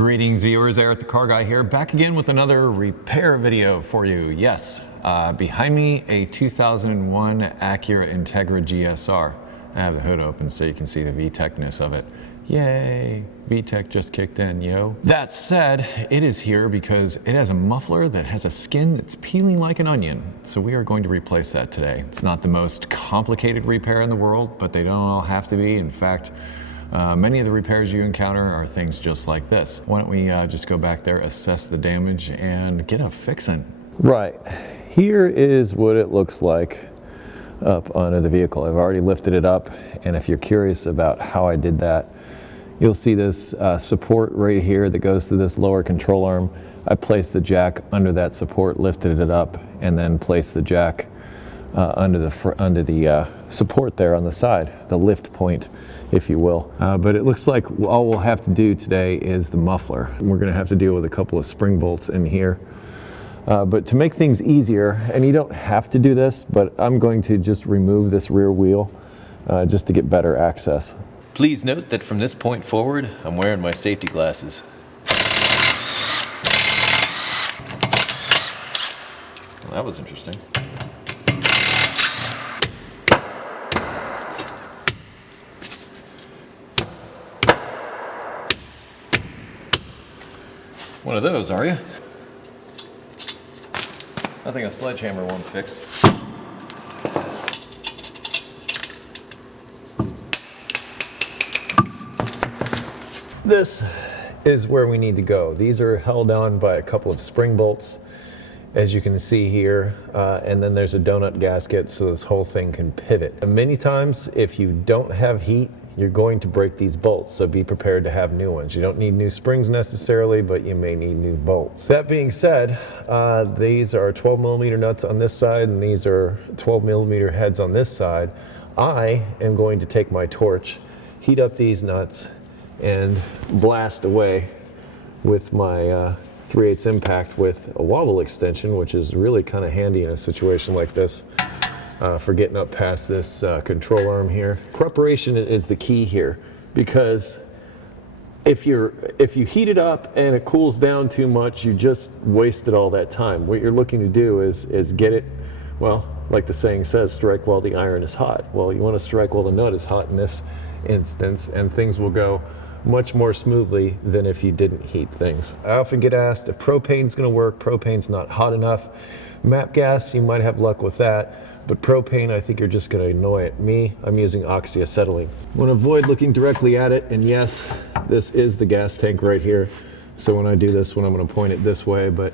Greetings viewers, EricTheCarGuy here, back again with another repair video for you. Yes, behind me a 2001 Acura Integra GSR. I have the hood open so you can see the VTEC-ness of it. Yay, VTEC just kicked in, yo. That said, it is here because it has a muffler that has a skin that's peeling like an onion. So we are going to replace that today. It's not the most complicated repair in the world, but they don't all have to be. In fact, many of the repairs you encounter are things just like this. Why don't we just go back there, assess the damage, and get a fixin'. Right, here is what it looks like up under the vehicle. I've already lifted it up, and if you're curious about how I did that, you'll see this support right here that goes to this lower control arm. I placed the jack under that support, lifted it up, and then placed the jack under the support there on the side, the lift point, if you will. But it looks like all we'll have to do today is the muffler. We're gonna have to deal with a couple of spring bolts in here. But to make things easier, and you don't have to do this, but I'm going to just remove this rear wheel just to get better access. Please note that from this point forward, I'm wearing my safety glasses. Well, that was interesting. One of those, are you? Nothing a sledgehammer won't fix. This is where we need to go. These are held on by a couple of spring bolts, as you can see here, and then there's a donut gasket so this whole thing can pivot. And many times, if you don't have heat, you're going to break these bolts, so be prepared to have new ones. You don't need new springs necessarily, but you may need new bolts. That being said, these are 12mm nuts on this side, and these are 12mm heads on this side. I am going to take my torch, heat up these nuts, and blast away with my 3/8 impact with a wobble extension, which is really kind of handy in a situation like this. For getting up past this control arm here. Preparation is the key here, because if you heat it up and it cools down too much, you just wasted all that time. What you're looking to do is get it, well, like the saying says, strike while the iron is hot. Well, you want to strike while the nut is hot in this instance, and things will go much more smoothly than if you didn't heat things. I often get asked if propane's going to work. Propane's not hot enough. MAP gas, you might have luck with that. But propane, I think you're just going to annoy it. Me, I'm using oxyacetylene. I want to avoid looking directly at it, and yes, this is the gas tank right here. So when I do this one, I'm going to point it this way, but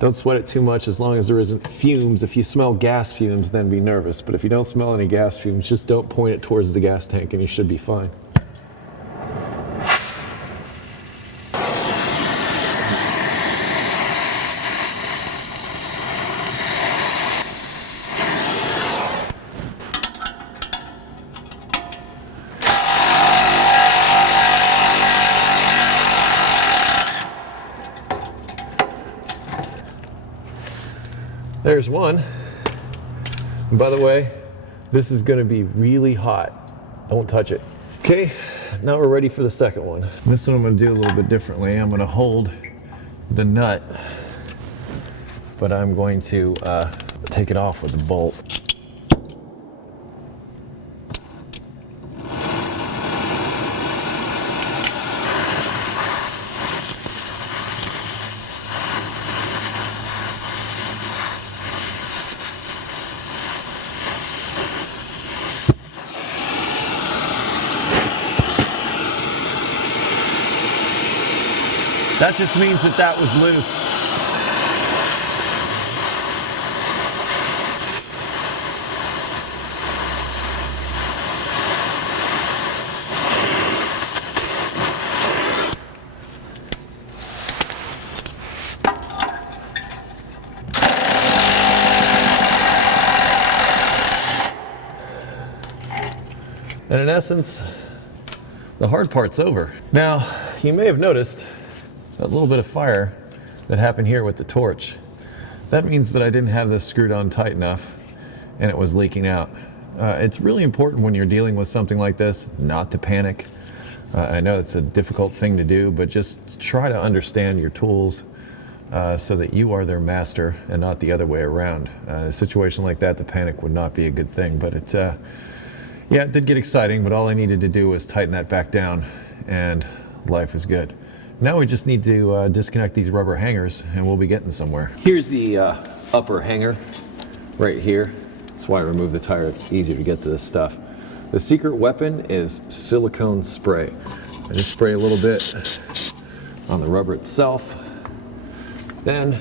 don't sweat it too much as long as there isn't fumes. If you smell gas fumes, then be nervous. But if you don't smell any gas fumes, just don't point it towards the gas tank and you should be fine. There's one. And by the way, this is going to be really hot. Don't touch it. Okay, now we're ready for the second one. This one I'm going to do a little bit differently. I'm going to hold the nut, but I'm going to take it off with the bolt. That just means that that was loose. And in essence, the hard part's over. Now, you may have noticed that little bit of fire that happened here with the torch. That means that I didn't have this screwed on tight enough and it was leaking out. It's really important when you're dealing with something like this not to panic. I know it's a difficult thing to do, but just try to understand your tools so that you are their master and not the other way around. A situation like that, the panic would not be a good thing. But yeah, it did get exciting, but all I needed to do was tighten that back down and life is good. Now we just need to disconnect these rubber hangers and we'll be getting somewhere. Here's the upper hanger right here. That's why I removed the tire. It's easier to get to this stuff. The secret weapon is silicone spray. I just spray a little bit on the rubber itself. Then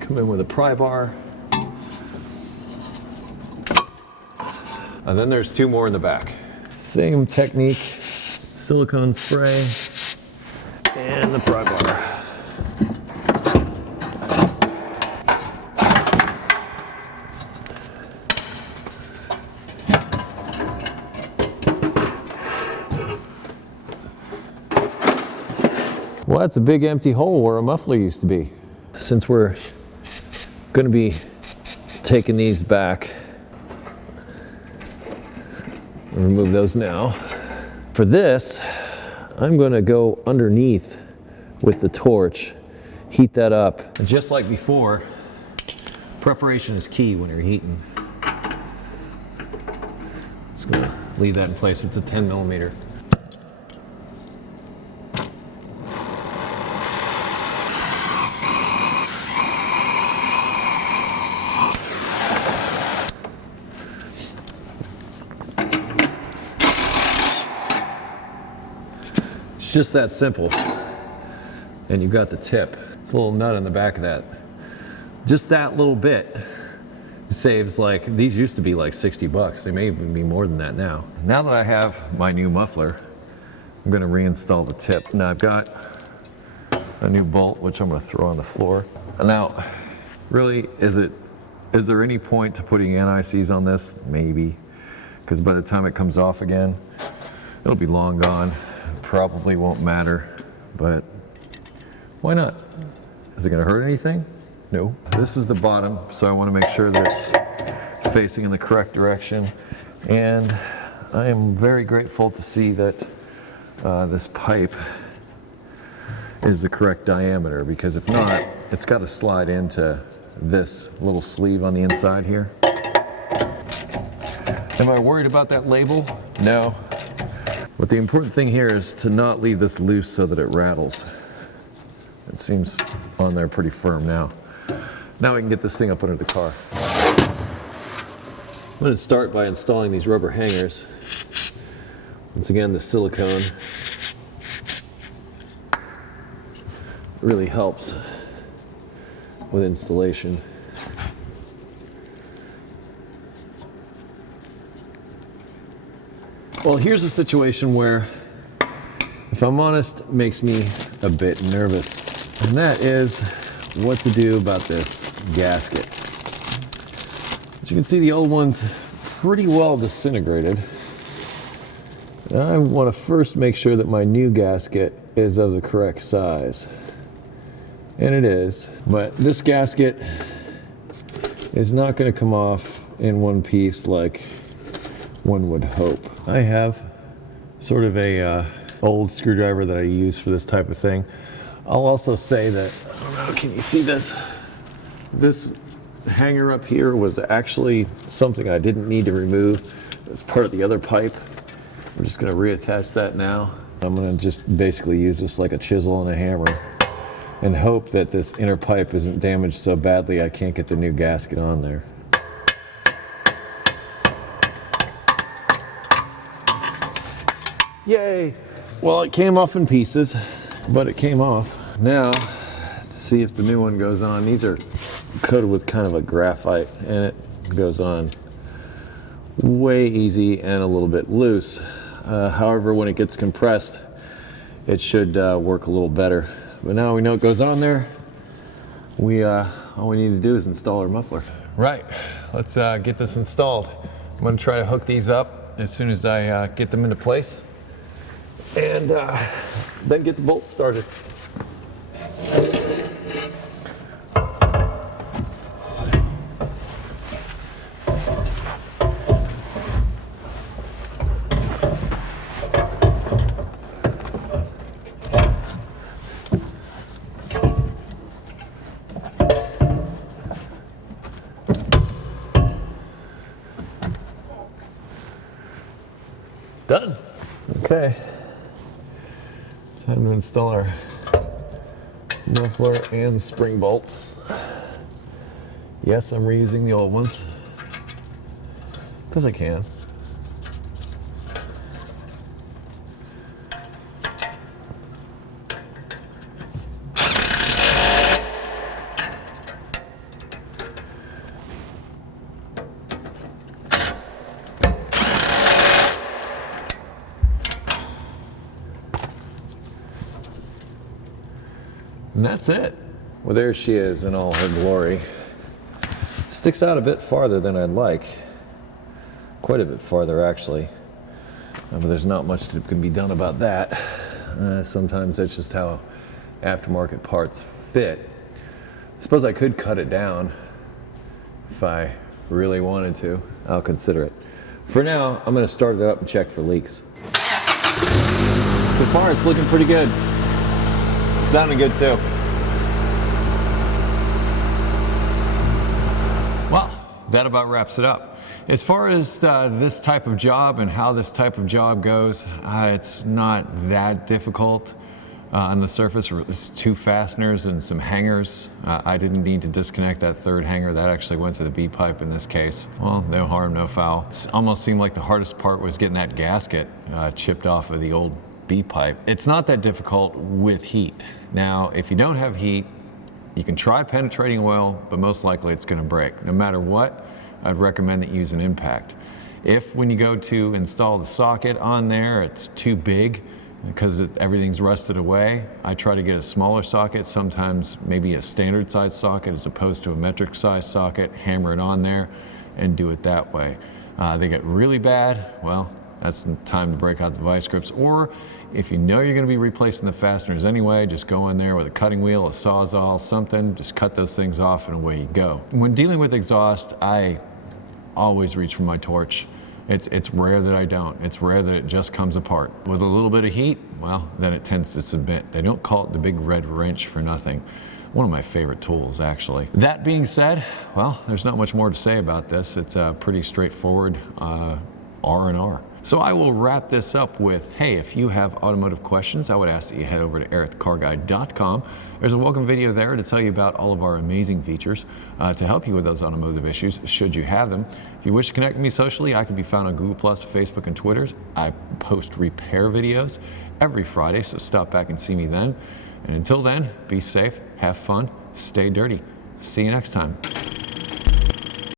come in with a pry bar. And then there's 2 more in the back. Same technique, silicone spray and the pry bar. Well, that's a big empty hole where a muffler used to be. Since we're going to be taking these back, I'll remove those now. For this, I'm going to go underneath with the torch, heat that up. And just like before, preparation is key when you're heating. Just going to leave that in place. It's a 10 millimeter. Just that simple. And you've got the tip. It's a little nut on the back of that. Just that little bit saves, like, these used to be like 60 bucks. They may even be more than that now. Now that I have my new muffler, I'm gonna reinstall the tip. Now I've got a new bolt, which I'm gonna throw on the floor. Now, really, is there any point to putting NICs on this? Maybe, because by the time it comes off again, it'll be long gone. Probably won't matter, but why not? Is it gonna hurt anything? No. This is the bottom, so I wanna make sure that it's facing in the correct direction. And I am very grateful to see that this pipe is the correct diameter, because if not, it's gotta slide into this little sleeve on the inside here. Am I worried about that label? No. But the important thing here is to not leave this loose so that it rattles. It seems on there pretty firm now. Now we can get this thing up under the car. I'm going to start by installing these rubber hangers. Once again, the silicone really helps with installation. Well, here's a situation where, if I'm honest, makes me a bit nervous. And that is what to do about this gasket. As you can see, the old one's pretty well disintegrated. And I want to first make sure that my new gasket is of the correct size. And it is. But this gasket is not going to come off in one piece like one would hope. I have sort of a old screwdriver that I use for this type of thing. I'll also say that, I don't know, can you see this? This hanger up here was actually something I didn't need to remove. It's part of the other pipe. I'm just gonna reattach that now. I'm gonna just basically use this like a chisel and a hammer and hope that this inner pipe isn't damaged so badly I can't get the new gasket on there. Yay! Well, it came off in pieces, but it came off. Now, to see if the new one goes on, these are coated with kind of a graphite, and it goes on way easy and a little bit loose. However, when it gets compressed, it should work a little better. But now we know it goes on there. All we need to do is install our muffler. Right, let's get this installed. I'm gonna try to hook these up as soon as I get them into place, and then get the bolts started. Done. Okay. Time to install our muffler and spring bolts. Yes, I'm reusing the old ones because I can. And that's it. Well, there she is in all her glory. Sticks out a bit farther than I'd like. Quite a bit farther, actually. But there's not much that can be done about that. Sometimes that's just how aftermarket parts fit. I suppose I could cut it down if I really wanted to. I'll consider it. For now, I'm going to start it up and check for leaks. So far, it's looking pretty good. Sounding good too. Well, that about wraps it up. As far as this type of job and how this type of job goes, it's not that difficult. On the surface, it's 2 fasteners and some hangers. I didn't need to disconnect that 3rd hanger. That actually went to the B pipe in this case. Well, no harm, no foul. It almost seemed like the hardest part was getting that gasket chipped off of the old B pipe. It's not that difficult with heat. Now, if you don't have heat, you can try penetrating oil, but most likely it's gonna break. No matter what, I'd recommend that you use an impact. If when you go to install the socket on there, it's too big because everything's rusted away, I try to get a smaller socket, sometimes maybe a standard size socket as opposed to a metric size socket, hammer it on there and do it that way. They get really bad, well, that's the time to break out the vice grips. Or if you know you're going to be replacing the fasteners anyway, just go in there with a cutting wheel, a sawzall, something, just cut those things off and away you go. When dealing with exhaust, I always reach for my torch. It's rare that I don't. It's rare that it just comes apart. With a little bit of heat, well, then it tends to submit. They don't call it the big red wrench for nothing. One of my favorite tools, actually. That being said, well, there's not much more to say about this. It's a pretty straightforward R&R. So I will wrap this up with, hey, if you have automotive questions, I would ask that you head over to EricTheCarGuy.com. There's a welcome video there to tell you about all of our amazing features to help you with those automotive issues, should you have them. If you wish to connect with me socially, I can be found on Google+, Facebook, and Twitter. I post repair videos every Friday, so stop back and see me then. And until then, be safe, have fun, stay dirty. See you next time.